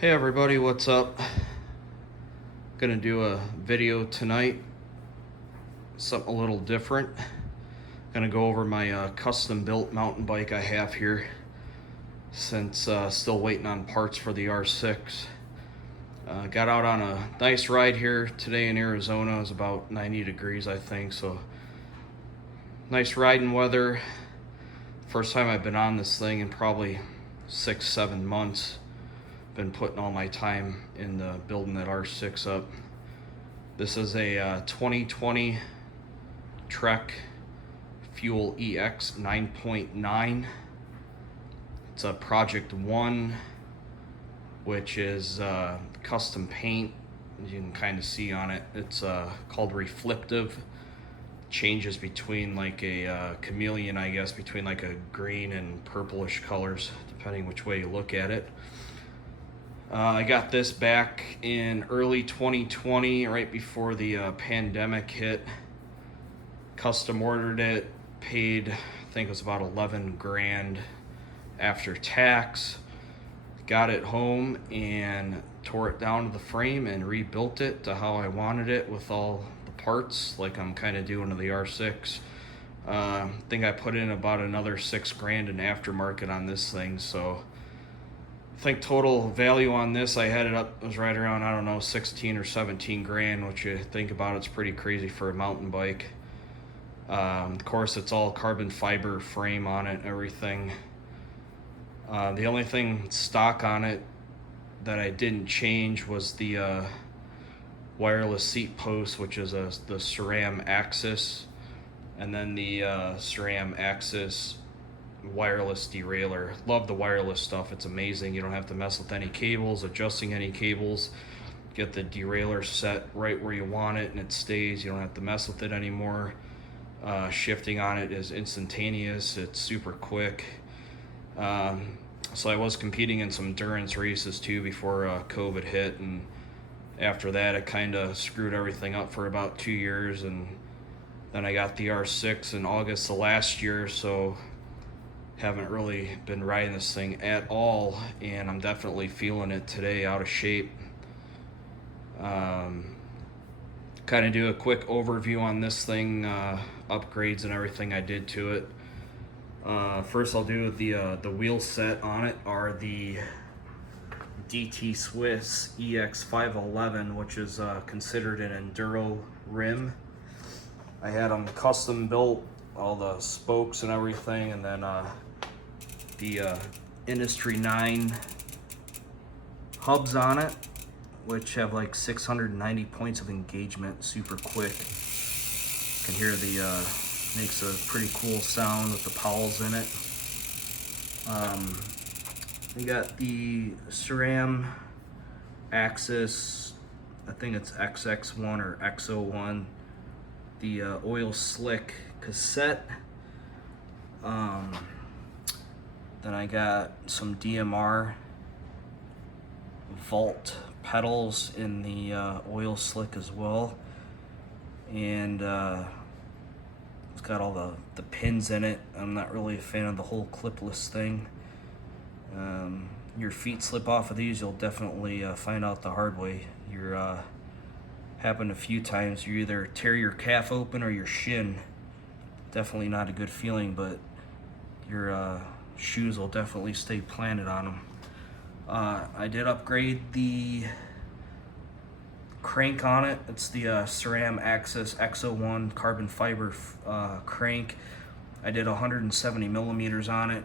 Hey everybody, what's up? Gonna do a video tonight, something a little different. Gonna go over my custom built mountain bike I have here since still waiting on parts for the R6. Got out on a nice ride here today in Arizona. It was about 90 degrees I think, so nice riding weather. First time I've been on this thing in probably 6-7 months. Been putting all my time in building that R6 up. This is a 2020 Trek Fuel EX 9.9. It's a Project 1, which is custom paint. As you can kind of see on it, it's called Reflective. Changes between like a chameleon, I guess, between like a green and purplish colors, depending which way you look at it. I got this back in early 2020, right before the pandemic hit. Custom ordered it, paid, I think it was about 11 grand after tax. Got it home and tore it down to the frame and rebuilt it to how I wanted it with all the parts, like I'm kind of doing to the R6. I think I put in about another 6 grand in aftermarket on this thing, so I think total value on this, I had it up, it was right around, I don't know, 16 or 17 grand, which you think about, it's pretty crazy for a mountain bike. Of course, it's all carbon fiber frame on it and everything. The only thing stock on it that I didn't change was the wireless seat post, which is the SRAM Axis, and then the SRAM Axis wireless derailleur. Love the wireless stuff, it's amazing. You don't have to mess with any cables, adjusting any cables. Get the derailleur set right where you want it and it stays. You don't have to mess with it anymore. Shifting on it is instantaneous, it's super quick. So I was competing in some endurance races too before COVID hit, and after that it kind of screwed everything up for about 2 years, and then I got the R6 in August of last year, so haven't really been riding this thing at all, and I'm definitely feeling it today, out of shape. Kind of do a quick overview on this thing, upgrades and everything I did to it. First I'll do the wheel set on it are the DT Swiss EX511, which is considered an enduro rim. I had them custom built, all the spokes and everything, and then the Industry 9 hubs on it, which have like 690 points of engagement, super quick. You can hear the makes a pretty cool sound with the Powells in it. We got the SRAM Axis, I think it's XX1 or XO1, the oil slick cassette. Then I got some DMR Vault pedals in the oil slick as well, and it's got all the pins in it. I'm not really a fan of the whole clipless thing. Your feet slip off of these, you'll definitely find out the hard way. You're happened a few times. You either tear your calf open or your shin. Definitely not a good feeling, but your shoes will definitely stay planted on them. I did upgrade the crank on it. It's the SRAM Axis XO1 carbon fiber crank. I did 170 millimeters on it.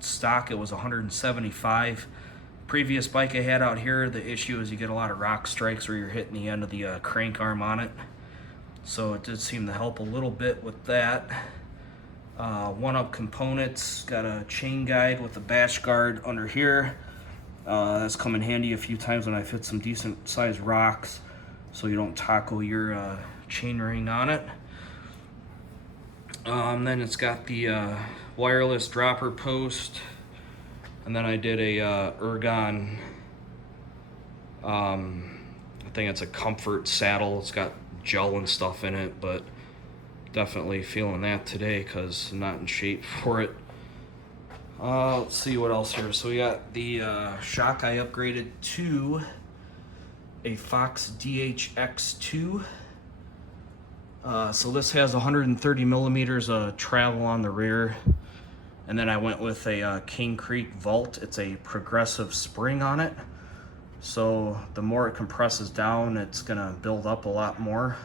Stock it was 175. Previous bike I had out here, the issue is you get a lot of rock strikes where you're hitting the end of the crank arm on it. So it did seem to help a little bit with that. One-up components, got a chain guide with a bash guard under here. That's come in handy a few times when I've hit some decent sized rocks, so you don't tackle your chain ring on it. Then it's got the wireless dropper post, and then I did a Ergon, I think it's a comfort saddle. It's got gel and stuff in it, but definitely feeling that today because I'm not in shape for it. Let's see what else here. So we got the shock I upgraded to a Fox DHX2. So this has 130 millimeters of travel on the rear. And then I went with a King Creek Vault. It's a progressive spring on it. So the more it compresses down, it's gonna build up a lot more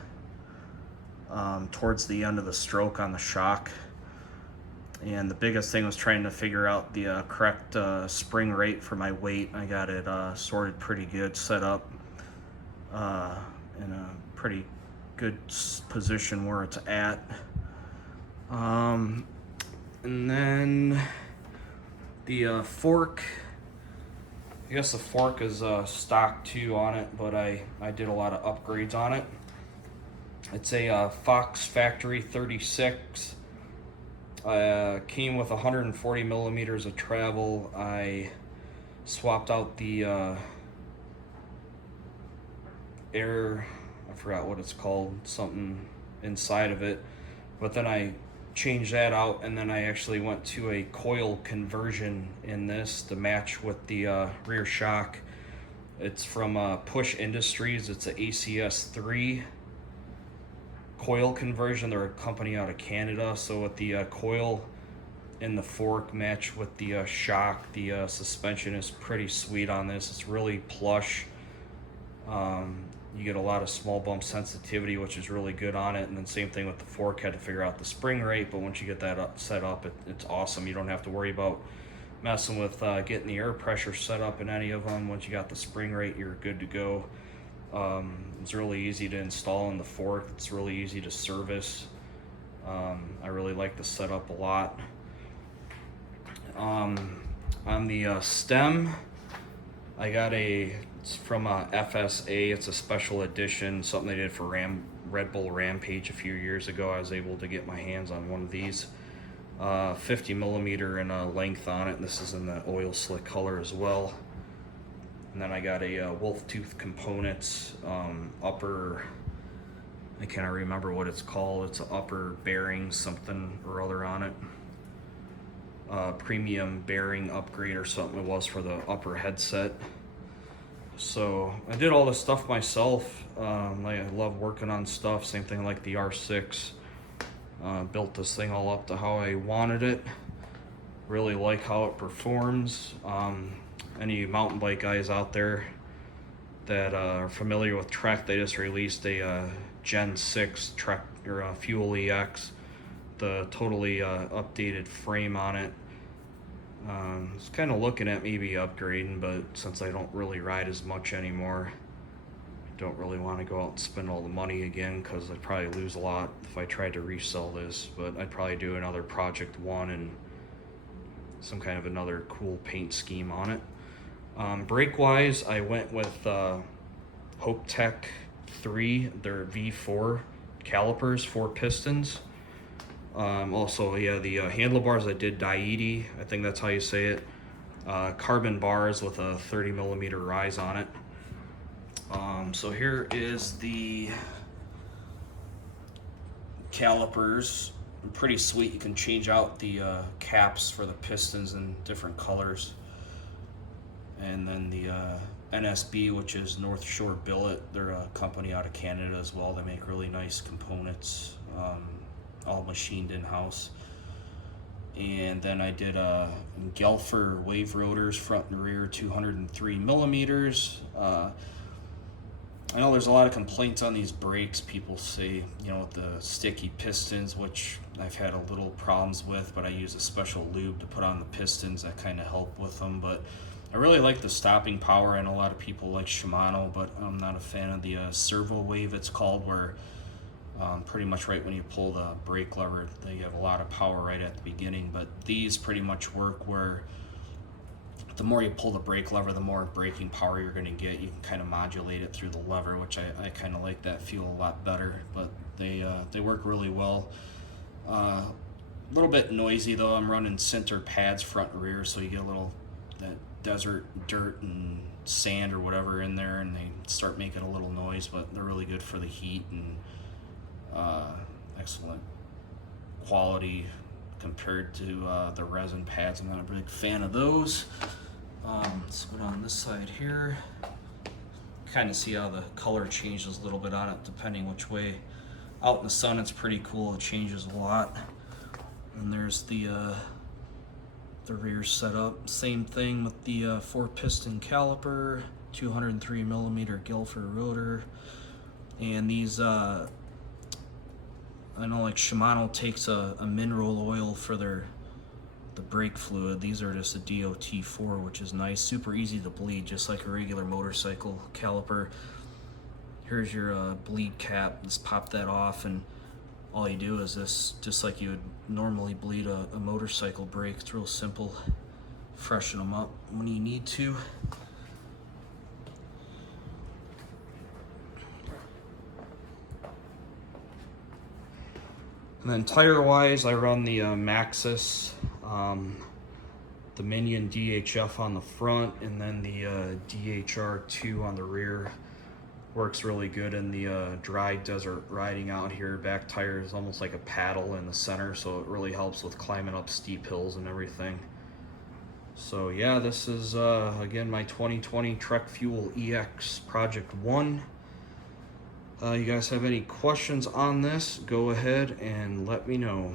towards the end of the stroke on the shock. And the biggest thing was trying to figure out the correct spring rate for my weight. I got it sorted pretty good, set up in a pretty good position where it's at. And then the fork, I guess the fork is stock too on it, but I did a lot of upgrades on it. It's a Fox Factory 36. Came with 140 millimeters of travel. I swapped out the air, I forgot what it's called, something inside of it, but then I changed that out, and then I actually went to a coil conversion in this to match with the rear shock. It's from Push Industries. It's a ACS3 coil conversion. They're a company out of Canada. So with the coil and the fork match with the shock, the suspension is pretty sweet on this. It's really plush. You get a lot of small bump sensitivity, which is really good on it. And then same thing with the fork. Had to figure out the spring rate, but once you get that set up, it's awesome. You don't have to worry about messing with getting the air pressure set up in any of them. Once you got the spring rate, you're good to go. It's really easy to install in the fork. It's really easy to service. I really like the setup a lot. On the stem, I got it's from FSA. It's a special edition, something they did for Red Bull Rampage a few years ago. I was able to get my hands on one of these. 50 millimeter in length on it, and this is in the oil slick color as well. And then I got a Wolf Tooth Components upper, I can't remember what it's called. It's an upper bearing something or other on it. Premium bearing upgrade or something it was for the upper headset. So I did all this stuff myself. I love working on stuff. Same thing like the R6. Built this thing all up to how I wanted it. Really like how it performs. Any mountain bike guys out there that are familiar with Trek, they just released a Gen 6 Trek or Fuel EX, the totally updated frame on it. I was kind of looking at maybe upgrading, but since I don't really ride as much anymore, I don't really want to go out and spend all the money again, because I'd probably lose a lot if I tried to resell this. But I'd probably do another Project One and some kind of another cool paint scheme on it. Brake wise, I went with Hope Tech 3, their V4 calipers, 4 pistons. Also, yeah, the handlebars I did Daidi, I think that's how you say it. Carbon bars with a 30 millimeter rise on it. So here is the calipers. Pretty sweet. You can change out the caps for the pistons in different colors. And then the NSB, which is North Shore Billet. They're a company out of Canada as well. They make really nice components, all machined in-house. And then I did Gelfer wave rotors, front and rear, 203 millimeters. I know there's a lot of complaints on these brakes. People say, with the sticky pistons, which I've had a little problems with, but I use a special lube to put on the pistons that kind of help with them. But I really like the stopping power. I know a lot of people like Shimano, but I'm not a fan of the servo wave, it's called, where pretty much right when you pull the brake lever, they have a lot of power right at the beginning. But these pretty much work where the more you pull the brake lever, the more braking power you're going to get. You can kind of modulate it through the lever, which I kind of like that feel a lot better. But they work really well. A little bit noisy though. I'm running center pads front and rear, so you get a little that desert dirt and sand or whatever in there, and they start making a little noise. But they're really good for the heat, and excellent quality compared to the resin pads. I'm not a big fan of those. Let's go down this side here. Kind of see how the color changes a little bit on it depending which way. Out in the sun it's pretty cool, it changes a lot. And there's the rear setup. Same thing with the 4-piston caliper, 203mm Guilford rotor. And these, I know like Shimano takes a mineral oil for the brake fluid. These are just a DOT4, which is nice, super easy to bleed, just like a regular motorcycle caliper. Here's your bleed cap. Just pop that off, and all you do is this, just like you would normally bleed a motorcycle brake. It's real simple. Freshen them up when you need to. And then tire-wise, I run the Maxxis, the Minion DHF on the front, and then the DHR2 on the rear. Works really good in the dry desert riding out here. Back tire is almost like a paddle in the center, so it really helps with climbing up steep hills and everything. So yeah, this is again my 2020 Trek Fuel EX Project 1. You guys have any questions on this, go ahead and let me know.